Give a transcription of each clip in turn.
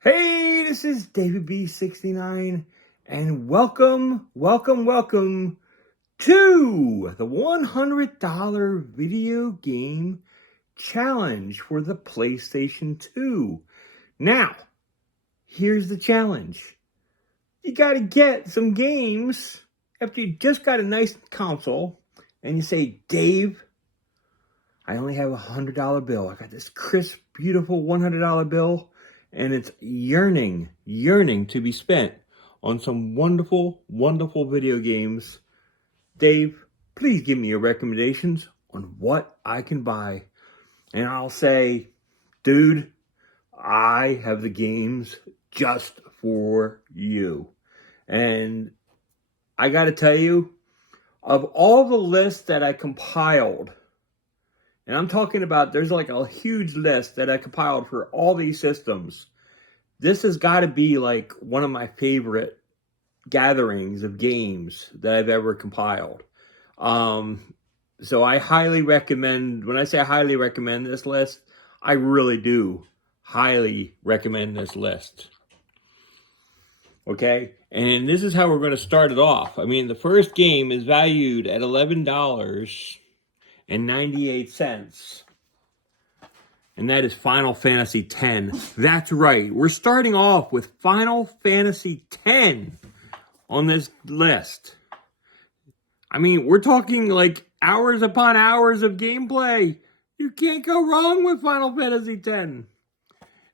Hey, this is David B69, and welcome to the $100 video game challenge for the PlayStation 2. Now, here's the challenge. You gotta get some games after you just got a nice console, and you say, Dave, I only have a $100 bill. I got this crisp, beautiful $100 bill, and it's yearning to be spent on some wonderful video games. Dave, please give me your recommendations on what I can buy. And I'll say, dude, I have the games just for you. And I gotta tell you, of all the lists that I compiled, and I'm talking about, there's like a huge list that I compiled for all these systems. This has got to be like one of my favorite gatherings of games that I've ever compiled. So I highly recommend, when I say I highly recommend this list, I really do highly recommend this list. Okay? And this is how we're going to start it off. I mean, the first game is valued at $11.98. And that is Final Fantasy X. That's right. We're starting off with Final Fantasy X on this list. I mean, we're talking like hours upon hours of gameplay. You can't go wrong with Final Fantasy X.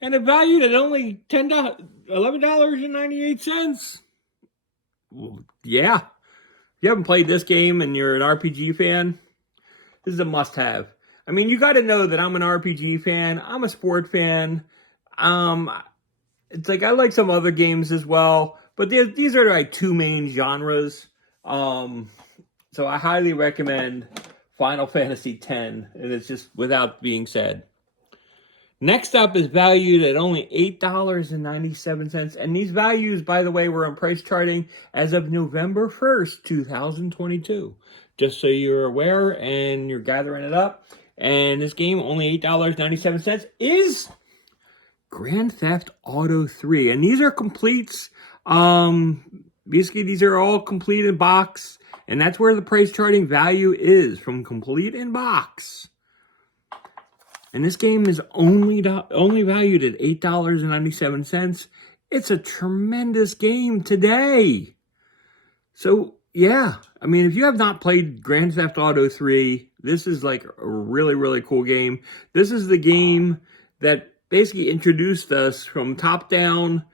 And it valued at only $11.98. Well, yeah. If you haven't played this game and you're an RPG fan, this is a must-have. I mean, you got to know that I'm an RPG fan. I'm a sport fan. It's like I like some other games as well, but these are my two main genres. So I highly recommend Final Fantasy X, and it's just without being said. Next up is valued at only $8.97, and these values, by the way, were on price charting as of November 1st, 2022. Just so you're aware and you're gathering it up. And this game, only $8.97, is Grand Theft Auto 3. And these are completes. Basically, these are all complete in box. And that's where the price charting value is, from complete in box. And this game is only valued at $8.97. It's a tremendous game today. So, yeah. I mean, if you have not played Grand Theft Auto 3, this is like a really cool game. This is the game that basically introduced us from top-down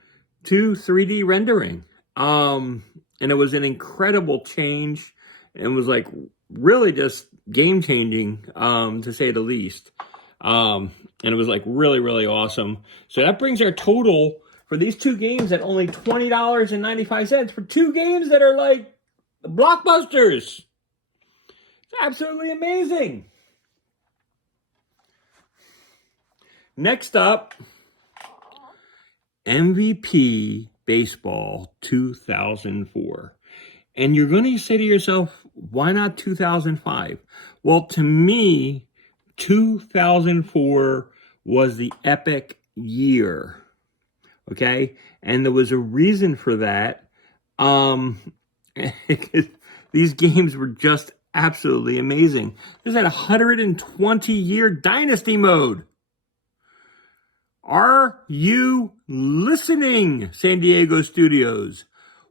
to 3D rendering. And it was an incredible change. It was like really just game-changing, to say the least. And it was like really awesome. So that brings our total for these two games at only $20.95 for two games that are like blockbusters. It's absolutely amazing. Next up, MVP Baseball 2004. And you're going to say to yourself, why not 2005? Well, to me, 2004 was the epic year. Okay? And there was a reason for that. These games were just absolutely amazing. There's that 120-year dynasty mode. Are you listening, San Diego Studios?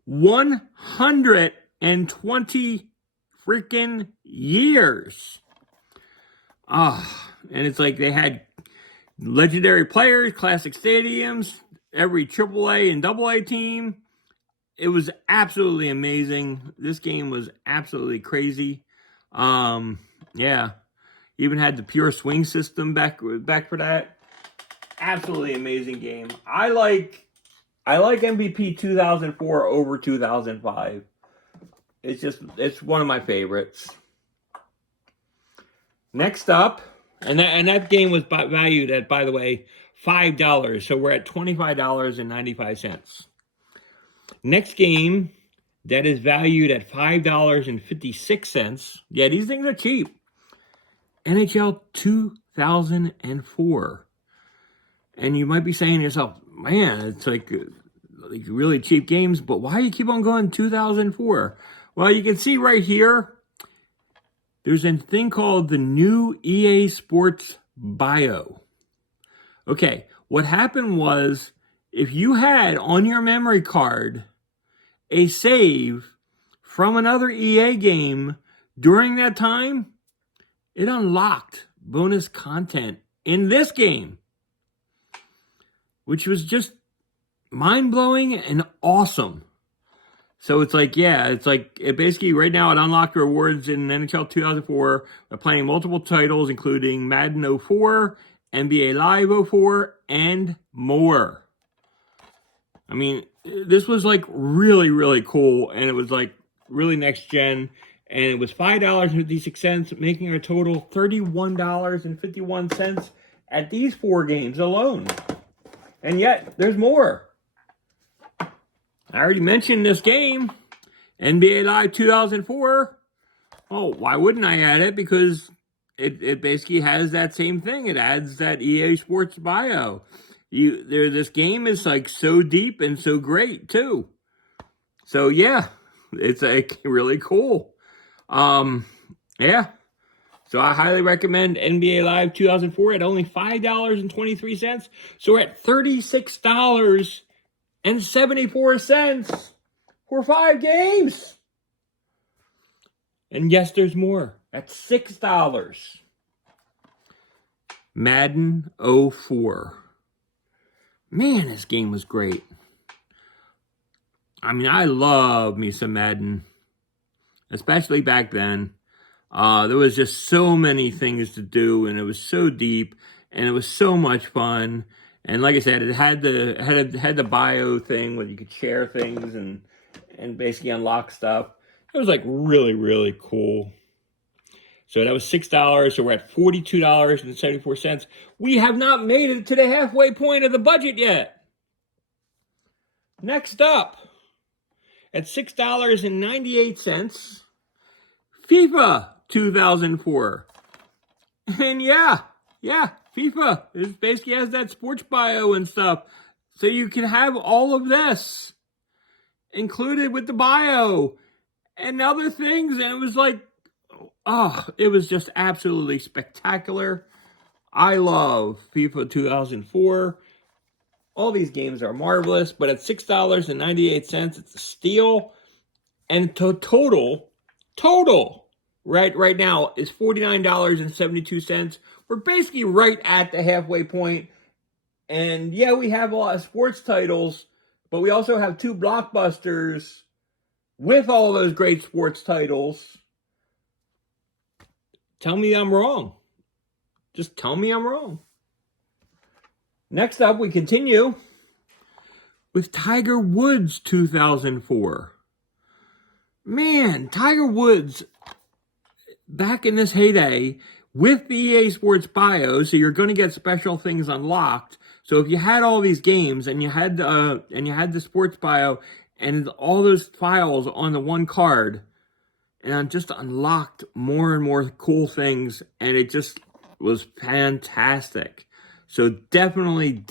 120 freaking years. And it's like they had legendary players, classic stadiums, every AAA and AA team. It was absolutely amazing. This game was absolutely crazy. Yeah. Even had the pure swing system back for that. Absolutely amazing game. I like MVP 2004 over 2005. It's one of my favorites. Next up, and that game was valued at, by the way, $5. So we're at $25.95. Next game that is valued at $5.56. Yeah, these things are cheap. NHL 2004. And you might be saying to yourself, man, it's like really cheap games, but why do you keep on going 2004? Well, you can see right here, there's a thing called the new EA Sports Bio. Okay, what happened was, if you had on your memory card a save from another EA game during that time, it unlocked bonus content in this game, which was just mind-blowing and awesome. So it's like, yeah, it basically right now it unlocked rewards in NHL 2004 by playing multiple titles, including Madden 04, NBA Live 04, and more. I mean, this was like really, really cool, and it was like really next gen, and it was $5.56, making a total $31.51 at these 4 games alone. And yet, there's more. I already mentioned this game, NBA Live 2004. Oh, why wouldn't I add it? Because it basically has that same thing. It adds that EA Sports Bio. This game is like so deep and so great too. So yeah, it's like really cool. Yeah. So I highly recommend NBA Live 2004 at only $5.23. So we're at $36.74 for 5 games. And yes, there's more. At $6. Madden 04. Man, this game was great. I mean, I love me some Madden, especially back then. There was just so many things to do, and it was so deep, and it was so much fun. And like I said, it had the bio thing where you could share things and basically unlock stuff. It was like really, really cool. So that was $6. So we're at $42.74. We have not made it to the halfway point of the budget yet. Next up, at $6.98, FIFA 2004. And yeah, FIFA is basically has that sports bio and stuff. So you can have all of this included with the bio and other things. And it was like, oh, it was just absolutely spectacular. I love FIFA 2004. All these games are marvelous, but at $6.98, it's a steal. And total, right now is $49.72. We're basically right at the halfway point. And yeah, we have a lot of sports titles, but we also have 2 blockbusters with all those great sports titles. Tell me I'm wrong. Just tell me I'm wrong. Next up, we continue with Tiger Woods 2004. Man, Tiger Woods, back in this heyday, with the EA Sports Bio, so you're going to get special things unlocked. So if you had all these games and you had the Sports Bio and all those files on the one card, and just unlocked more and more cool things, and it just was fantastic. So definitely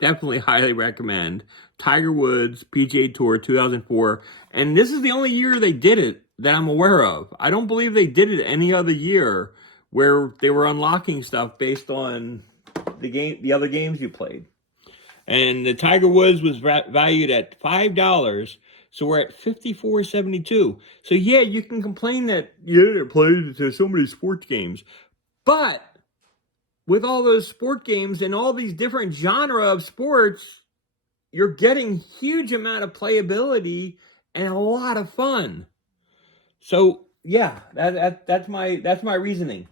highly recommend Tiger Woods PGA Tour 2004. And this is the only year they did it that I'm aware of. I don't believe they did it any other year where they were unlocking stuff based on the other games you played. And the Tiger Woods was valued at $5. So we're at $54.72. So yeah, you can complain that they're playing to so many sports games. But with all those sport games and all these different genre of sports, you're getting huge amount of playability and a lot of fun. So yeah, that's my reasoning.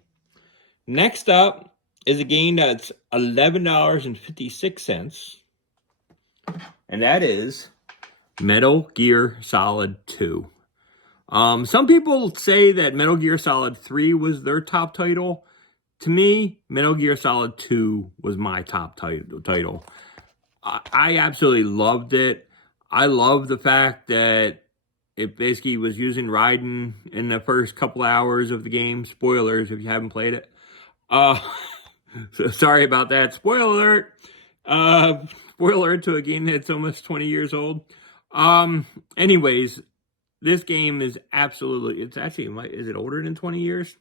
Next up is a game that's $11.56, and that is Metal Gear Solid 2. Some people say that Metal Gear Solid 3 was their top title. To me, Metal Gear Solid 2 was my top title. I absolutely loved it. I love the fact that it basically was using Raiden in the first couple hours of the game. Spoilers if you haven't played it. So sorry about that. Spoiler alert. Spoiler to a game that's almost 20 years old. Anyways, this game is absolutely, it's actually, is it older than 20 years?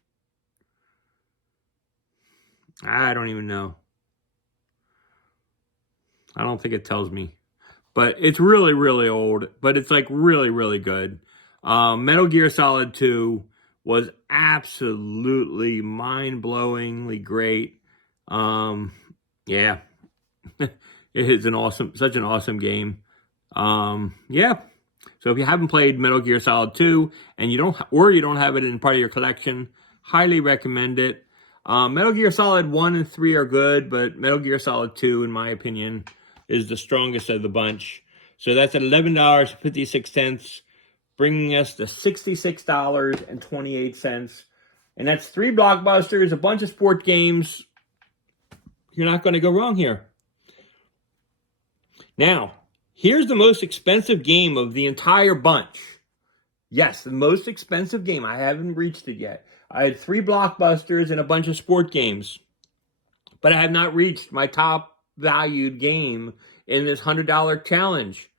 I don't even know. I don't think it tells me. But it's really, really old. But it's like really, really good. Metal Gear Solid 2 was absolutely mind-blowingly great. Yeah. It is such an awesome game. Yeah. So if you haven't played Metal Gear Solid 2 and you don't have it in part of your collection, highly recommend it. Metal Gear Solid 1 and 3 are good, but Metal Gear Solid 2, in my opinion, is the strongest of the bunch. So that's at $11.56, bringing us to $66.28. And that's 3 blockbusters, a bunch of sport games. You're not going to go wrong here. Now, here's the most expensive game of the entire bunch. Yes, the most expensive game. I haven't reached it yet. I had 3 blockbusters and a bunch of sport games. But I have not reached my top valued game in this $100 challenge.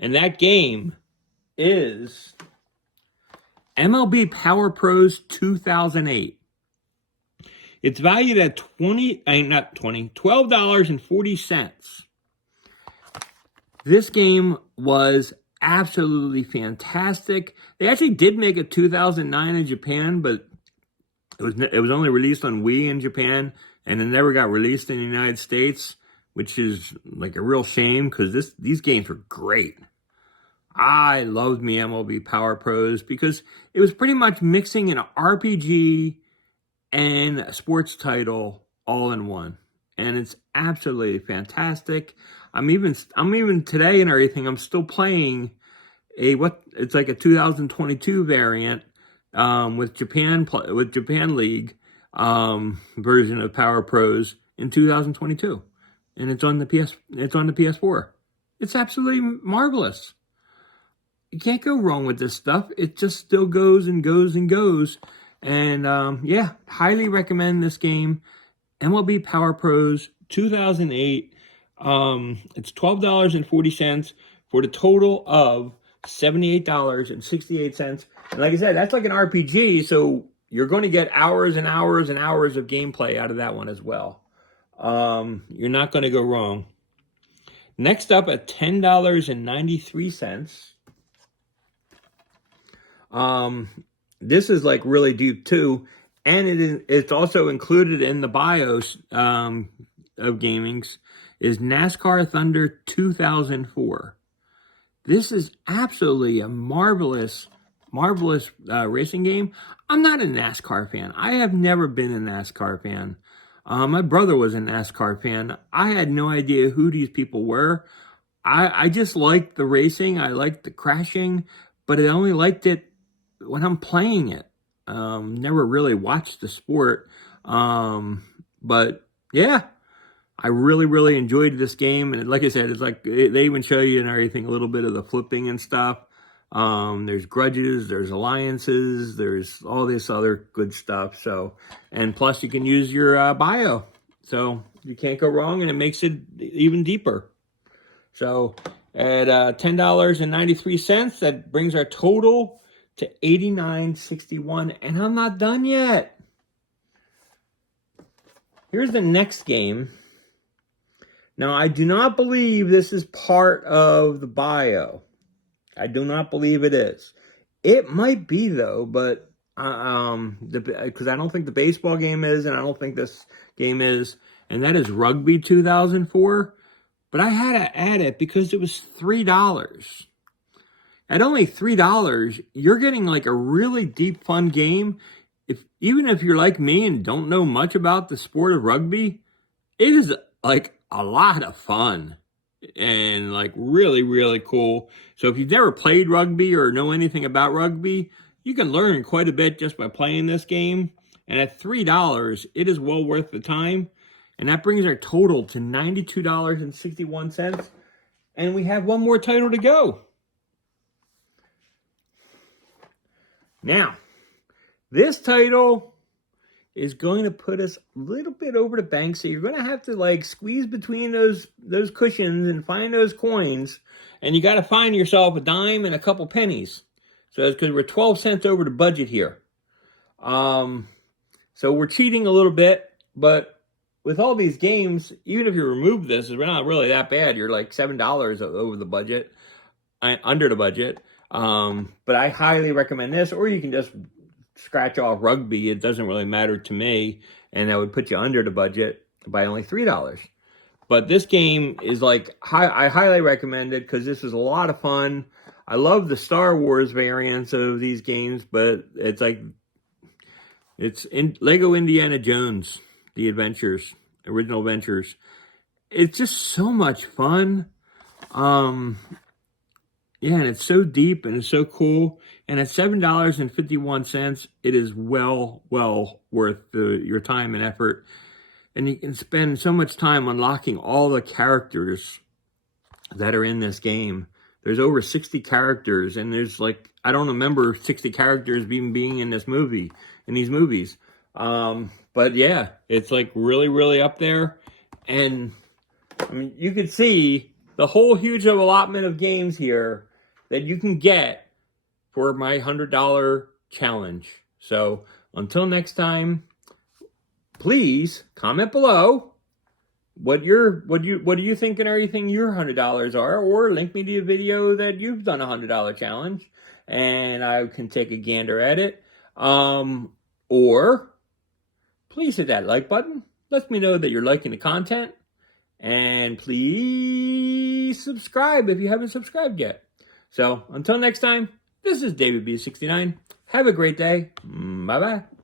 And that game is MLB Power Pros 2008. It's valued at $12.40. This game was absolutely fantastic. They actually did make a 2009 in Japan, but it was only released on Wii in Japan, and it never got released in the United States, which is like a real shame because these games were great. I loved me MLB Power Pros because it was pretty much mixing an RPG and a sports title all in one. And it's absolutely fantastic. I'm even today and everything, I'm still playing it's like a 2022 variant with Japan League version of Power Pros in 2022. And it's on the PS4. It's absolutely marvelous. You can't go wrong with this stuff. It just still goes and goes and goes. And yeah, highly recommend this game. MLB Power Pros 2008. It's $12.40 for the total of $78.68. And like I said, that's like an RPG, so you're going to get hours and hours and hours of gameplay out of that one as well. You're not going to go wrong. Next up at $10.93. This is like really deep too, and it's also included in the BIOS of gaming's is NASCAR Thunder 2004. This is absolutely a marvelous racing game. I'm not a NASCAR fan. I have never been a NASCAR fan. My brother was a NASCAR fan. I had no idea who these people were. I just liked the racing. I liked the crashing, but I only liked it when I'm playing it. Never really watched the sport. But yeah, I really enjoyed this game. And like I said, it's like they even show you and everything, a little bit of the flipping and stuff. There's grudges, there's alliances, there's all this other good stuff. So, and plus you can use your bio. So you can't go wrong, and it makes it even deeper. So at $10.93, that brings our total to $89.61, and I'm not done yet. Here's the next game. Now, I do not believe this is part of the bio. I do not believe it is. It might be though, but because I don't think the baseball game is, and I don't think this game is, and that is Rugby 2004. But I had to add it because it was $3. At only $3, you're getting like a really deep, fun game. Even if you're like me and don't know much about the sport of rugby, it is like a lot of fun and like really cool. So if you've never played rugby or know anything about rugby, you can learn quite a bit just by playing this game. And at $3, it is well worth the time. And that brings our total to $92.61. And we have one more title to go. Now, this title is going to put us a little bit over the bank. So you're going to have to like squeeze between those cushions and find those coins. And you got to find yourself a dime and a couple pennies. So it's because we're 12 cents over the budget here. So we're cheating a little bit, but with all these games, even if you remove this, we're not really that bad. You're like $7 over the budget, under the budget. But I highly recommend this, or you can just scratch off rugby. It doesn't really matter to me, and that would put you under the budget by only $3. But this game is like, I highly recommend it because this is a lot of fun. I love the Star Wars variants of these games, but it's like, it's in Lego Indiana Jones, the adventures, original adventures. It's just so much fun. Yeah, and it's so deep and it's so cool. And at $7.51, it is well worth your time and effort. And you can spend so much time unlocking all the characters that are in this game. There's over 60 characters, and there's like, I don't remember 60 characters being in this movie, in these movies. But yeah, it's like really up there. And I mean, you can see the whole huge allotment of games here that you can get for my $100 challenge. So until next time, please comment below what do you think and everything your $100 are, or link me to a video that you've done a $100 challenge and I can take a gander at it. Or please hit that like button. Let me know that you're liking the content. And please subscribe if you haven't subscribed yet. So until next time, this is David B69. Have a great day. Bye-bye.